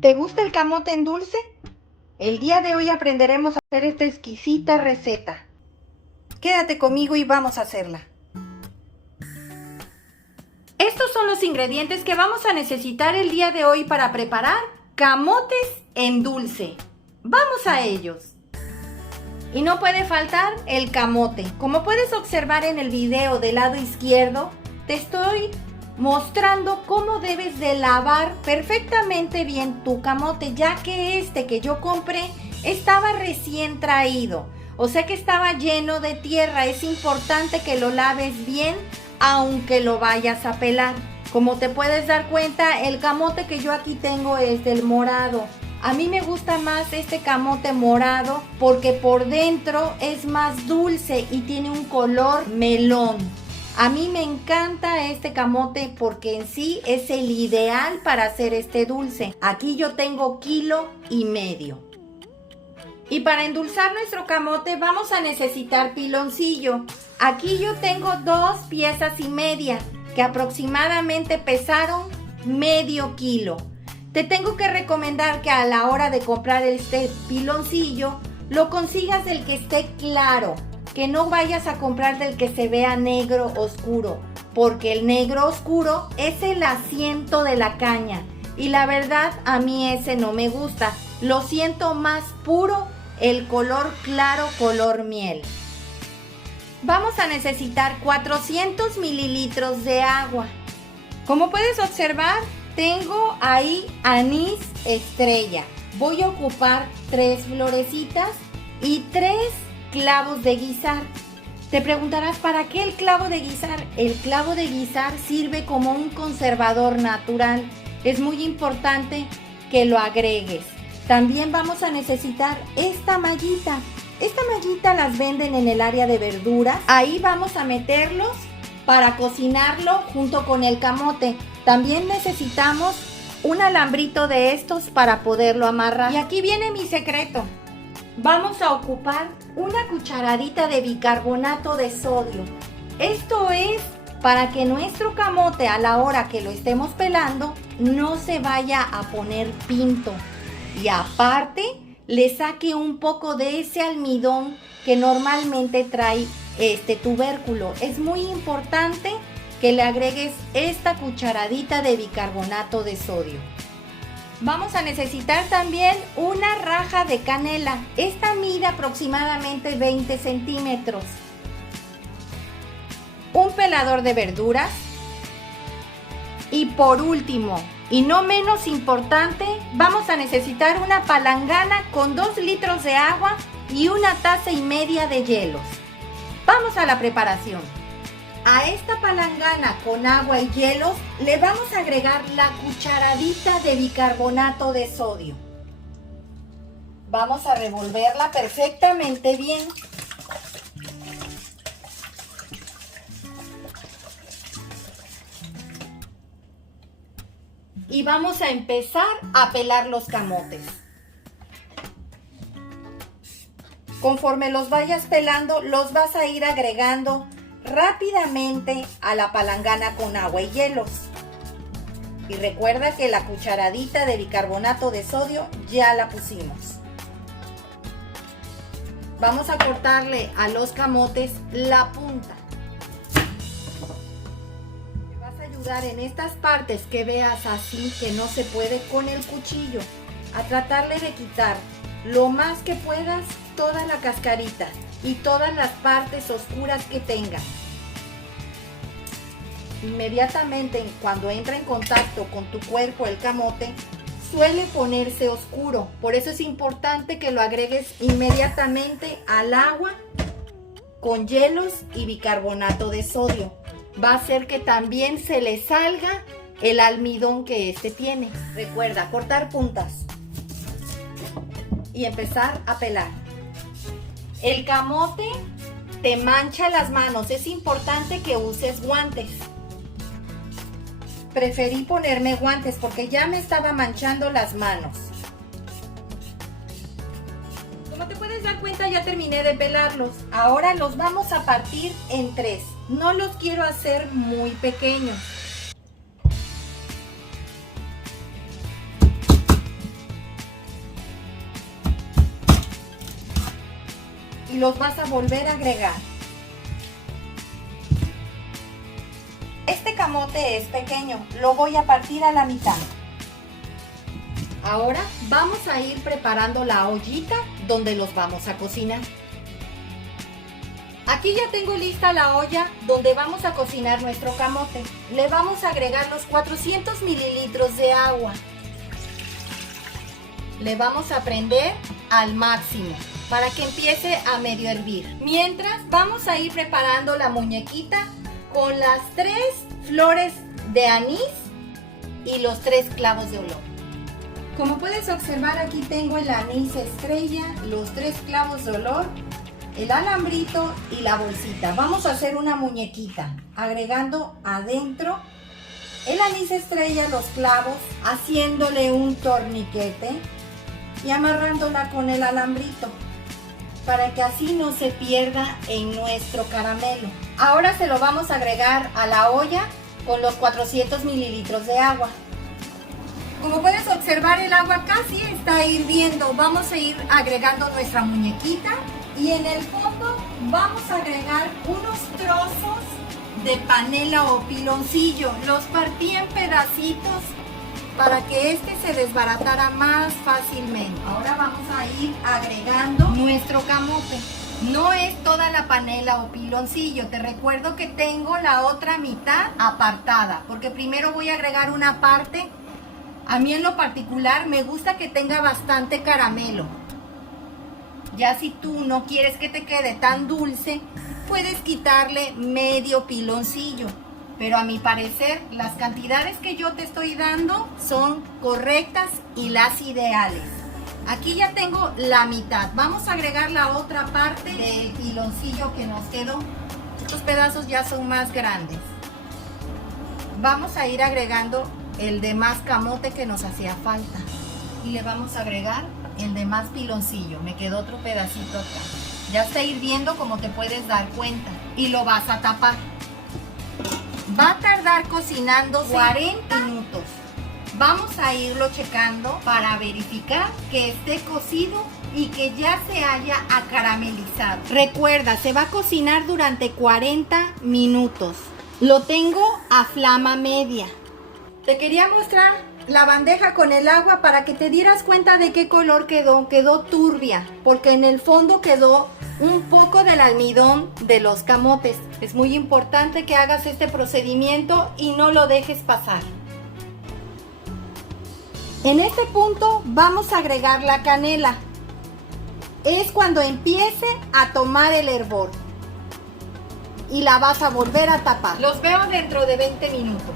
¿Te gusta el camote en dulce? El día de hoy aprenderemos a hacer esta exquisita receta. Quédate conmigo y vamos a hacerla. Estos son los ingredientes que vamos a necesitar el día de hoy para preparar camotes en dulce. ¡Vamos a ellos! Y no puede faltar el camote. Como puedes observar en el video del lado izquierdo, te estoy mostrando cómo debes de lavar perfectamente bien tu camote, ya que este que yo compré estaba recién traído, o sea que estaba lleno de tierra. Es importante que lo laves bien, aunque lo vayas a pelar. Como te puedes dar cuenta, el camote que yo aquí tengo es del morado. A mí me gusta más este camote morado porque por dentro es más dulce y tiene un color melón. A mí me encanta este camote porque en sí es el ideal para hacer este dulce. Aquí yo tengo 1,5 kilos. Y para endulzar nuestro camote vamos a necesitar piloncillo. Aquí yo tengo 2,5 piezas que aproximadamente pesaron medio kilo. Te tengo que recomendar que a la hora de comprar este piloncillo lo consigas del que esté claro. Que no vayas a comprar del que se vea negro oscuro, porque el negro oscuro es el asiento de la caña y la verdad a mí ese no me gusta. Lo siento más puro, el color claro, color miel. Vamos a necesitar 400 mililitros de agua. Como puedes observar, tengo ahí anís estrella. Voy a ocupar 3 florecitas y 3 clavos de guisar. Te preguntarás, ¿para qué el clavo de guisar? El clavo de guisar sirve como un conservador natural. Es muy importante que lo agregues. También vamos a necesitar esta mallita. Esta mallita las venden en el área de verduras. Ahí vamos a meterlos para cocinarlo junto con el camote. También necesitamos un alambrito de estos para poderlo amarrar. Y aquí viene mi secreto. Vamos a ocupar una cucharadita de bicarbonato de sodio. Esto es para que nuestro camote a la hora que lo estemos pelando no se vaya a poner pinto. Y aparte le saque un poco de ese almidón que normalmente trae este tubérculo. Es muy importante que le agregues esta cucharadita de bicarbonato de sodio. Vamos a necesitar también una raja de canela. Esta mide aproximadamente 20 centímetros. Un pelador de verduras. Y por último, y no menos importante, vamos a necesitar una palangana con 2 litros de agua y 1,5 tazas de hielos. Vamos a la preparación. A esta palangana con agua y hielos le vamos a agregar la cucharadita de bicarbonato de sodio. Vamos a revolverla perfectamente bien. Y vamos a empezar a pelar los camotes. Conforme los vayas pelando, los vas a ir agregando rápidamente a la palangana con agua y hielos. Y recuerda que la cucharadita de bicarbonato de sodio ya la pusimos. Vamos a cortarle a los camotes la punta. Te vas a ayudar en estas partes que veas así que no se puede con el cuchillo a tratarle de quitar lo más que puedas toda la cascarita y todas las partes oscuras que tenga. Inmediatamente cuando entra en contacto con tu cuerpo el camote, suele ponerse oscuro. Por eso es importante que lo agregues inmediatamente al agua con hielos y bicarbonato de sodio. Va a hacer que también se le salga el almidón que este tiene. Recuerda cortar puntas y empezar a pelar. El camote te mancha las manos. Es importante que uses guantes. Preferí ponerme guantes porque ya me estaba manchando las manos. Como te puedes dar cuenta, ya terminé de pelarlos. Ahora los vamos a partir en 3. No los quiero hacer muy pequeños. los vas a volver a agregar. Este camote es pequeño, lo voy a partir a la mitad. Ahora vamos a ir preparando la ollita donde los vamos a cocinar. Aquí ya tengo lista la olla donde vamos a cocinar nuestro camote. Le vamos a agregar los 400 mililitros de agua. Le vamos a prender al máximo para que empiece a medio hervir. Mientras vamos a ir preparando la muñequita con las 3 flores de anís y los 3 clavos de olor. Como puedes observar, aquí tengo el anís estrella, los 3 clavos de olor, el alambrito y la bolsita. Vamos a hacer una muñequita agregando adentro el anís estrella, los clavos, haciéndole un torniquete y amarrándola con el alambrito para que así no se pierda en nuestro caramelo. Ahora se lo vamos a agregar a la olla con los 400 mililitros de agua. Como puedes observar, el agua casi está hirviendo. Vamos a ir agregando nuestra muñequita y en el fondo vamos a agregar unos trozos de panela o piloncillo. Los partí en pedacitos para que este se desbaratara más fácilmente. Ahora vamos a ir agregando nuestro camote. No es toda la panela o piloncillo, te recuerdo que tengo la otra mitad apartada, porque primero voy a agregar una parte. A mí en lo particular me gusta que tenga bastante caramelo. Ya si tú no quieres que te quede tan dulce, puedes quitarle medio piloncillo. Pero a mi parecer, las cantidades que yo te estoy dando son correctas y las ideales. Aquí ya tengo la mitad. Vamos a agregar la otra parte del piloncillo que nos quedó. Estos pedazos ya son más grandes. Vamos a ir agregando el demás camote que nos hacía falta. Y le vamos a agregar el demás piloncillo. Me quedó otro pedacito acá. Ya está hirviendo, como te puedes dar cuenta. Y lo vas a tapar. Va a tardar cocinando 40 minutos. Vamos a irlo checando para verificar que esté cocido y que ya se haya acaramelizado. Recuerda, se va a cocinar durante 40 minutos. Lo tengo a flama media. Te quería mostrar la bandeja con el agua para que te dieras cuenta de qué color quedó. Quedó turbia, porque en el fondo quedó un poco del almidón de los camotes. Es muy importante que hagas este procedimiento y no lo dejes pasar. En este punto vamos a agregar la canela. Es cuando empiece a tomar el hervor. Y la vas a volver a tapar. Los veo dentro de 20 minutos.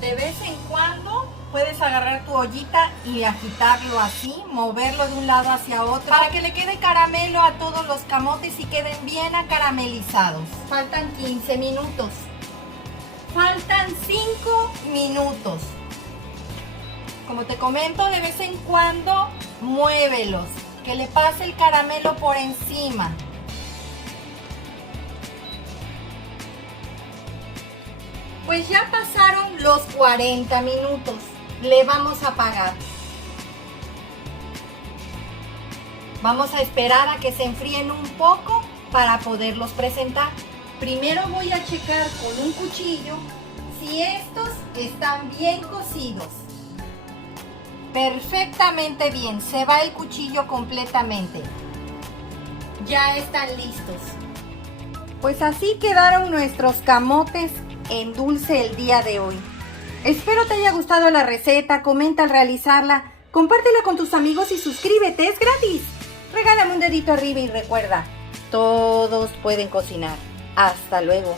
De vez en cuando puedes agarrar tu ollita y agitarlo así, moverlo de un lado hacia otro para que le quede caramelo a todos los camotes y queden bien acaramelizados. Faltan 15 minutos. Faltan 5 minutos. Como te comento, de vez en cuando muévelos, que le pase el caramelo por encima. Pues ya pasaron los 40 minutos. Le vamos a apagar. Vamos a esperar a que se enfríen un poco para poderlos presentar. Primero voy a checar con un cuchillo si estos están bien cocidos. Perfectamente bien, se va el cuchillo completamente. Ya están listos. Pues así quedaron nuestros camotes en dulce el día de hoy. Espero te haya gustado la receta, comenta al realizarla, compártela con tus amigos y suscríbete, es gratis. Regálame un dedito arriba y recuerda, todos pueden cocinar. Hasta luego.